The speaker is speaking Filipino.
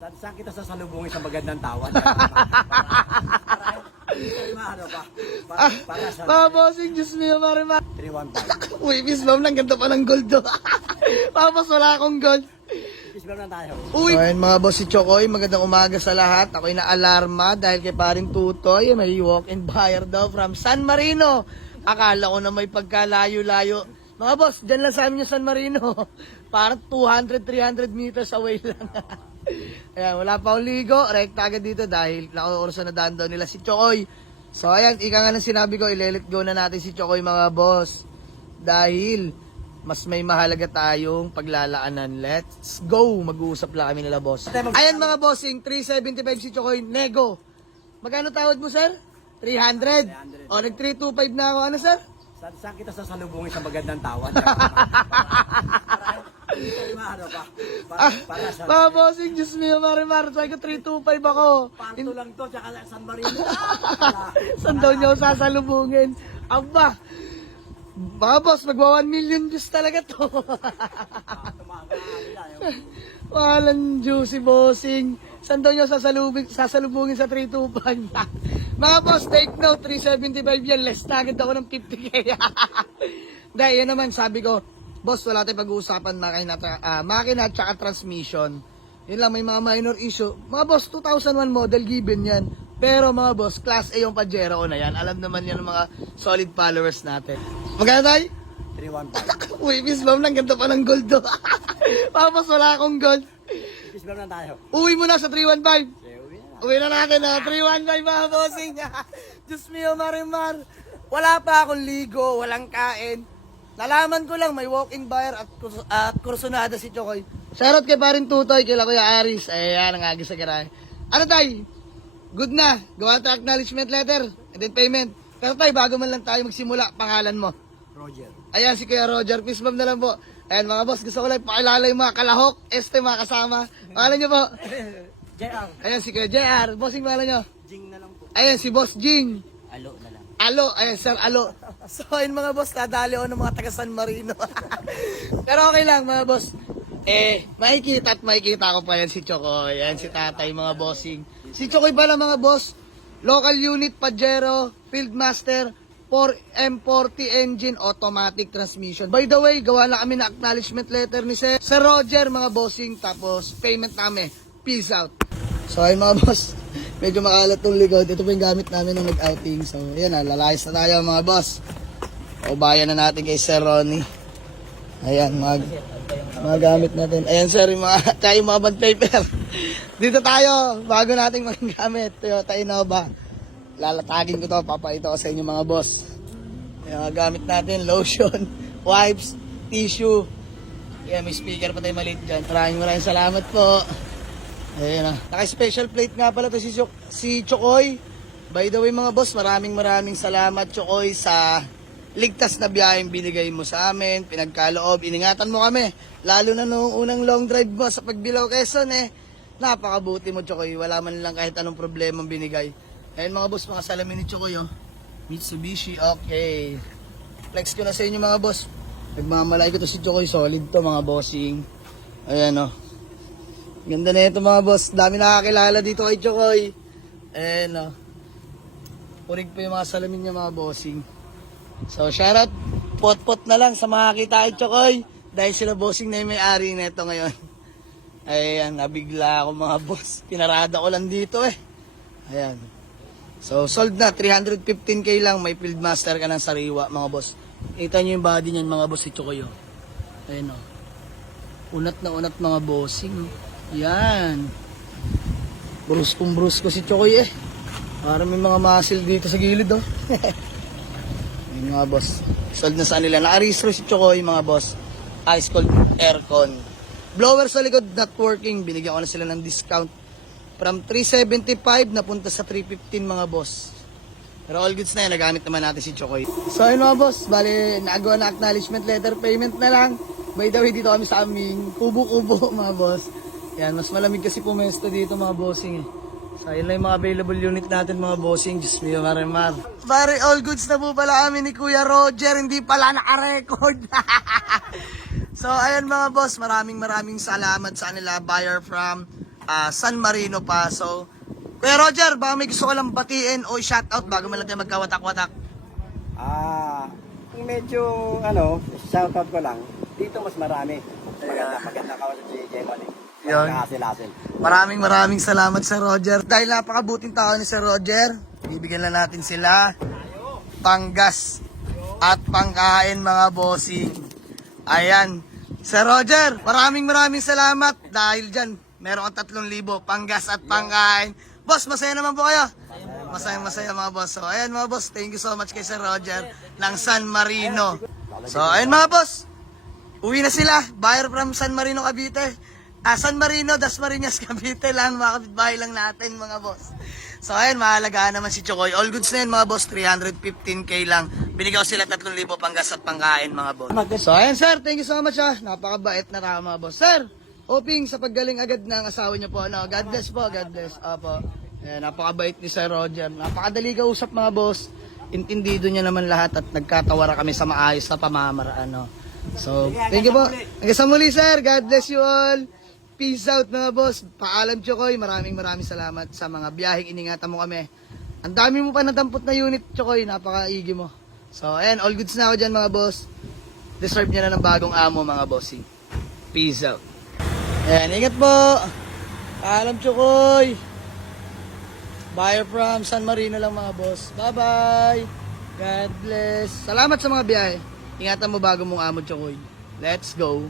Saan kita sasalubungin sa magandang tawad? Para sa Mga bossing, Diyos mio, Marimar. 315. Uy, Miss Ma'am, lang ganda pa ng gold do. Tapos wala akong gold. Isbam lang tayo. Uy! So, ayun mga boss, si Chokoy, magandang umaga sa lahat. Ako'y na-alarma dahil kay paring Tutoy, may walk-in buyer daw from San Marino. Akala ko na may pagkalayo-layo. Mga boss, dyan lang sa amin yung San Marino. Parang 200-300 meters away lang. Ayan, wala pa akong ligo. Rekta agad dito dahil naka-orso na daan daw nila si Chokoy. So ayan, ika nga lang sinabi ko, i-let go na natin si Chokoy mga boss. Dahil mas may mahalaga tayong paglalaanan. Let's go! Mag-uusap lang kami nila boss. Ayan mga bossing, 375 si Chokoy, nego. Magkano tawad mo sir? 300. O, nag-325 na ako. Ano sir? Saan kita sasalubungin sa magandang tawad? Para sa Mga bossing, Diyos mio, Marimar. Sabi ko, 325 ako. Panto lang to, tsaka San Marino. Saan daw niya ako sasalubungin? Aba, mga boss, magwa 1 million views talaga to. Walang juicy bossing. Saan daw niya sasalubungin sa 325? Mga boss, take note, 375 yan. Less na agad ako ng 50k. Dahil yan naman, sabi ko, boss, wala tayong pag-uusapan makina at saka transmission. Yun lang, may mga minor issue. Mga boss, 2001 model, given yan. Pero mga boss, class A yung Pajero na yan. Alam naman yan ng mga solid followers natin. Magkano tayo? 315. Uy, Miss Ma'am, lang ganda pa ng gold do. Tapos wala akong gold. Isbam lang tayo. Uwi mo na sa 315. Uwi na. Uwi na natin na 315 mga bossing. Diyos mio, Marimar. Wala pa akong ligo, walang kain. Nalaman ko lang may walk-in buyer at kursunada si Chokoy. Shoutout kay parin Tutoy, kay Kuya Aris. Ayan, ang agis sa garahe. Ano tay? Good na. Gawa tayo acknowledgement letter and then payment. Pero tay, bago man lang tayo magsimula, pangalan mo. Roger. Ayan si Kuya Roger, peace bomb na lang po. Ayan mga boss, gusto ko lang pakilala yung mga kalahok, mga kasama. Pangalan nyo po? JR. Ayan si Kuya JR, bossing pangalan nyo? Jing na lang po. Ayan si Boss Jing. Alo na lang. Alo, ayan Sir Alo. So ayun mga boss, nadali ako ng mga taga San Marino. Pero okay lang mga boss. Makikita ko pa yan si Chokoy. Ayan si tatay mga bossing. Si Chokoy pala mga boss, local unit Pajero, Field Master, 4M40 engine, automatic transmission. By the way, gawa na kami na acknowledgement letter ni Sir Roger mga bossing. Tapos payment namin. Peace out. So ayun mga boss, medyo makalat tong likod. Ito po yung gamit namin nung nag-outing. So ayan na, lalayas na tayo mga boss. O bayan na natin kay Sir Ronnie. Ayan, mga gamit natin. Ayan sir, yung mga bond paper. Dito tayo, bago nating maging gamit. Toyota Innova. Lalatagin ko to, papaito ko sa inyo mga boss. Ayan, mga gamit natin, lotion, wipes, tissue. Ayan, may speaker pa tayo maliit dyan. Maraming salamat po. Ayan na. Naka-special plate nga pala to si Chokoy. By the way mga boss, maraming salamat Chokoy sa ligtas na biyaheng binigay mo sa amin. Pinagkaloob, iningatan mo kami. Lalo na nung unang long drive mo sa Pagbilao, Quezon napakabuti mo Chokoy. Wala man lang kahit anong problema binigay. Ayan mga boss, mga salamin ni Chokoy Mitsubishi, okay. Flex ko na sa inyo mga boss. Nagmamalay ko to si Chokoy, solid to mga bossing. Ayan Ganda na ito mga boss. Dami nakakilala dito kay Chokoy. Ayan Purig pa yung mga salamin niya mga bossing. So shoutout, pot-pot na lang sa mga kita kay Chokoy. Dahil sila bossing na yung may-ari nito ngayon. Ayan, nabigla ako mga boss. Pinarada ko lang dito Ayan. So sold na, 315k lang. May field master ka ng sariwa mga boss. Kita nyo yung body niyan mga boss si Chokoy Ayan Unat na unat mga bossing Yan. Bruskong-brusko si Chokoy Para may mga muscle dito sa gilid Ayun mga boss. Sold na sa nila. Naka-restro si Chokoy mga boss. Ice cold aircon. Blower sa likod not working. Binigyan ko na sila ng discount. From 375 napunta sa 315 mga boss. Pero all goods na yan. Nagamit naman natin si Chokoy. So ayun mga boss. Bali nagawa na acknowledgement letter. Payment na lang. By the way dito kami sa aming kubo-kubo mga boss. Yan, mas malamig kasi pumesto dito mga bossing So yun lang yung mga available unit natin mga bossing. Diyos mio, Marimar. Pare, all goods na po pala kami ni Kuya Roger. Hindi pala naka-record. So ayan mga boss, maraming salamat sa kanila. Buyer from San Marino pa. So, Kuya Roger, baka may gusto ko lang batiin o shoutout bago man lang tayo magkawatak-watak. Medyo, shoutout ko lang. Dito mas marami. Maganda ka sa JJ Money. Yun. Maraming salamat Sir Roger. Dahil napakabuting tao ni Sir Roger, bibigyan na natin sila panggas at pangkain mga bossing. Ayan. Sir Roger, maraming salamat dahil dyan meron kang 3,000 panggas at pangkain. Boss, masaya naman po kayo. Masaya mga boss. So ayan mga boss, thank you so much kay Sir Roger ng San Marino. So ayan mga boss, uwi na sila. Buyer from San Marino, Cavite. San Marino, Dasmariñas, Cavite lang. Mga kapitbahay lang natin mga boss. So ayan, mahalagaan naman si Chokoy. All goods na yun mga boss, 315k lang. Binigyan ko sila 3,000 panggas at pangkain mga boss. So ayan sir, thank you so much Napakabait na tao mga boss. Sir, hoping sa paggaling agad ng asawa niyo po. God bless po, God bless. Opo. Ayan, napakabait ni Sir Roger. Napakadali kausap mga boss. Intindido niya naman lahat at nagkatawara kami sa maayos na pamamaraan. So, thank you po. Hanggang sa muli sir, God bless you all. Peace out mga boss. Paalam Chokoy, maraming salamat sa mga biyaheng iningatan mo kami. Ang dami mo pa nadampot na unit Chokoy, napakaigi mo. So ayan, all goods na ako dyan mga boss. Deserve niya na ng bagong amo mga bossing. Peace out. Ayan, ingat po. Paalam Chokoy. Buyer from San Marino lang mga boss. Bye bye. God bless. Salamat sa mga biyahe. Ingatan mo bago mong amo Chokoy. Let's go.